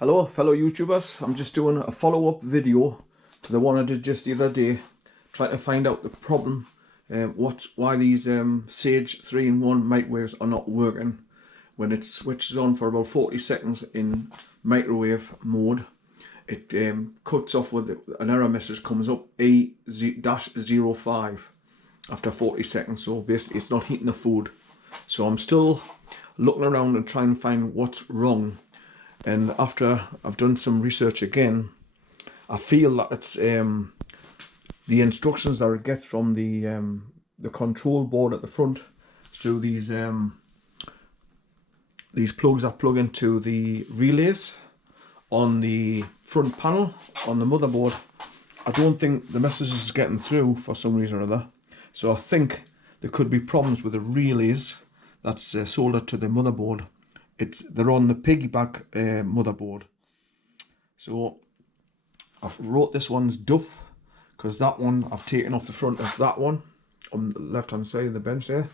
Hello fellow YouTubers, I'm just doing a follow-up video to the one I did just the other day, trying to find out the problem, why these Sage 3-in-1 microwaves are not working when it switches on for about 40 seconds in microwave mode. It cuts off with an error message comes up E-05 after 40 seconds, so basically it's not heating the food. So I'm still looking around and trying to find what's wrong. And after I've done some research again, I feel that it's the instructions that it gets from the control board at the front through these plugs that plug into the relays on the front panel on the motherboard. I don't think the message is getting through for some reason or other. So I think there could be problems with the relays that's soldered to the motherboard. They're on the piggyback motherboard. So I've wrote this one's Duff because that one I've taken off the front of that one on the left hand side of the bench there,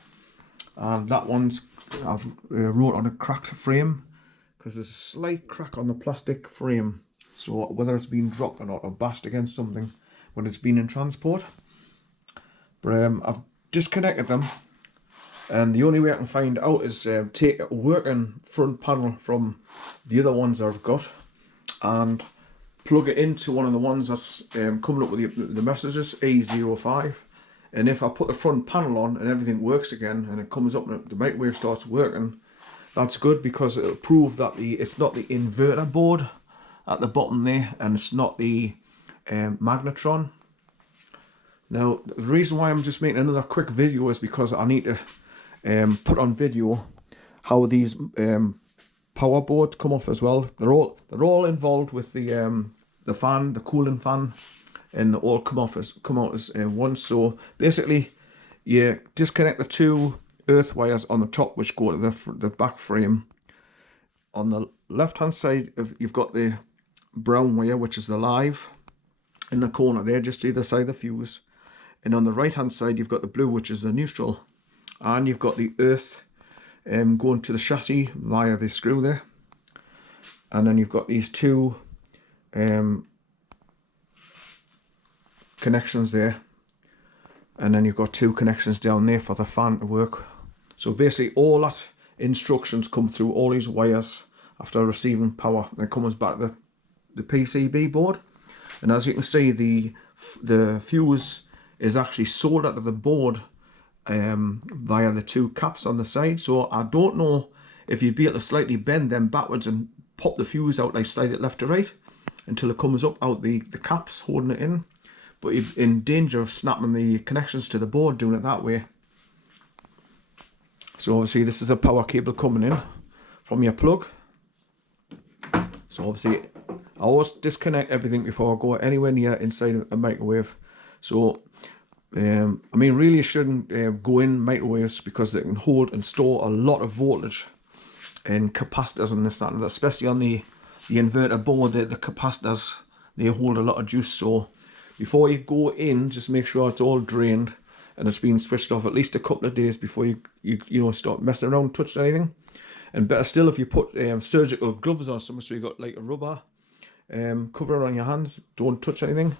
and that one's I've wrote on a cracked frame because there's a slight crack on the plastic frame, so whether it's been dropped or not or bashed against something when it's been in transport. But I've disconnected them, and the only way I can find out is take a working front panel from the other ones I've got and plug it into one of the ones that's coming up with the messages E05. And if I put the front panel on and everything works again and it comes up and the microwave starts working, that's good, because it'll prove that it's not the inverter board at the bottom there, and it's not the magnetron. Now the reason why I'm just making another quick video is because I need to put on video how these power boards come off as well. They're all involved with the fan, the cooling fan, and they all come out as one. So basically, you disconnect the two earth wires on the top, which go to the back frame. On the left hand side, you've got the brown wire, which is the live, in the corner there, just either side of the fuse. And on the right hand side, you've got the blue, which is the neutral. And you've got the earth going to the chassis via the screw there. And then you've got these two connections there. And then you've got two connections down there for the fan to work. So basically all that instructions come through all these wires after receiving power. Then it comes back to the PCB board. And as you can see, the fuse is actually soldered to the board via the two caps on the side. So I don't know if you'd be able to slightly bend them backwards and pop the fuse out, like slide it left to right until it comes up out the caps holding it in, but you're in danger of snapping the connections to the board doing it that way. So obviously this is a power cable coming in from your plug. So obviously I always disconnect everything before I go anywhere near inside a microwave. So I mean, really you shouldn't go in microwaves because they can hold and store a lot of voltage and capacitors and this, that, and that, especially on the inverter board. The capacitors, they hold a lot of juice. So before you go in, just make sure it's all drained and it's been switched off at least a couple of days before you start messing around, touch anything. And better still, if you put surgical gloves on something, so you got like a rubber cover on your hands, don't touch anything.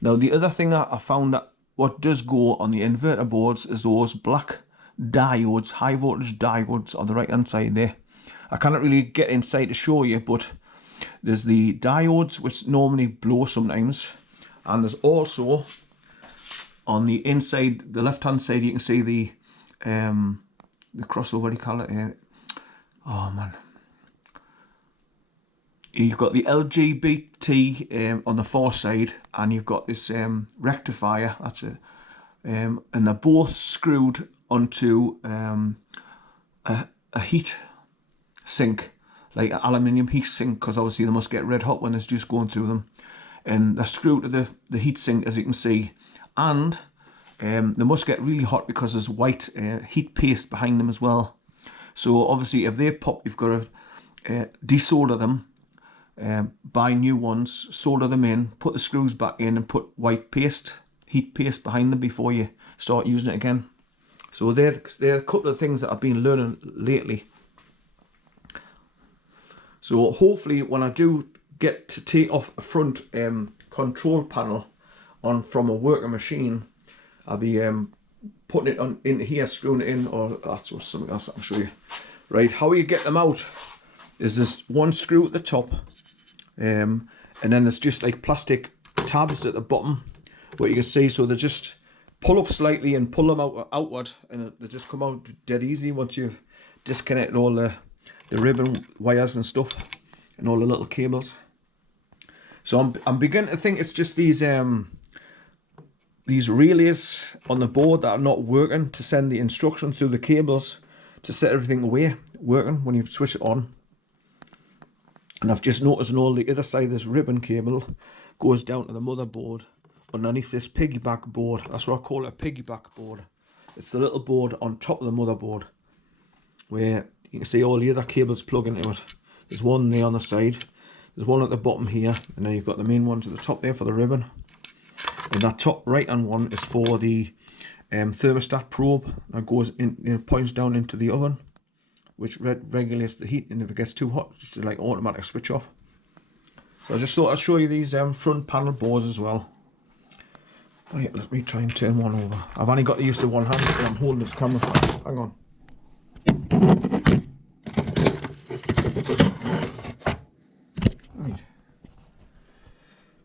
Now the other thing I found that what does go on the inverter boards is those black diodes, high voltage diodes on the right hand side there. I cannot really get inside to show you, but there's the diodes which normally blow sometimes, and there's also on the inside, the left hand side, you can see the crossover, what do you call it? Oh man. You've got the LGBT on the far side, and you've got this rectifier, that's it. And they're both screwed onto a heat sink, like an aluminium heat sink, because obviously they must get red hot when there's juice going through them. And they're screwed to the heat sink, as you can see. And they must get really hot because there's white heat paste behind them as well. So obviously if they pop, you've got to desolder them. Buy new ones, solder them in, put the screws back in, and put white paste, heat paste behind them before you start using it again. So they're a couple of things that I've been learning lately. So hopefully when I do get to take off a front control panel on from a working machine, I'll be putting it on in here, screwing it in, or that's what something else I'll show you. Right, how you get them out is there's one screw at the top, and then there's just like plastic tabs at the bottom, what you can see. So they just pull up slightly and pull them outward, and they just come out dead easy once you've disconnected all the ribbon wires and stuff and all the little cables. So I'm beginning to think it's just these relays on the board that are not working to send the instructions through the cables to set everything away working when you switch it on. And I've just noticed on all the other side this ribbon cable goes down to the motherboard underneath this piggyback board. That's what I call it, a piggyback board. It's the little board on top of the motherboard where you can see all the other cables plug into it. There's one there on the side, there's one at the bottom here, and then you've got the main ones at the top there for the ribbon. And that top right hand one is for the thermostat probe that goes in, points down into the oven, which regulates the heat, and if it gets too hot, just like automatic switch off. So I just thought I'd show you these front panel boards as well. Right, let me try and turn one over. I've only got to use the one hand when I'm holding this camera. Hang on.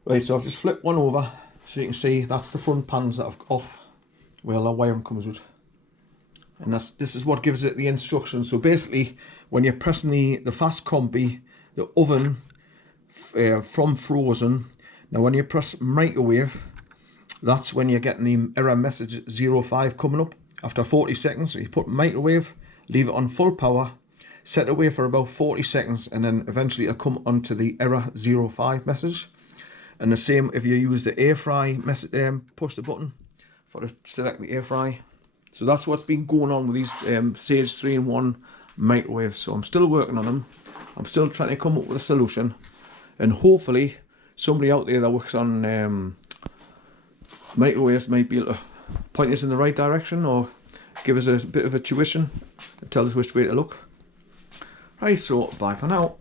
Right, so I've just flipped one over, so you can see that's the front panels that I've off where the wiring comes out. And this is what gives it the instructions. So basically, when you're pressing the fast compy, the oven from frozen, now when you press microwave, that's when you're getting the error message 05 coming up after 40 seconds. So you put microwave, leave it on full power, set it away for about 40 seconds, and then eventually it'll come onto the error 05 message. And the same if you use the air fry message, push the button for to select the air fry. So that's what's been going on with these Sage 3-in-1 microwaves. So I'm still working on them. I'm still trying to come up with a solution, and hopefully somebody out there that works on microwaves might be able to point us in the right direction, or give us a bit of a tuition and tell us which way to look. Right, so bye for now.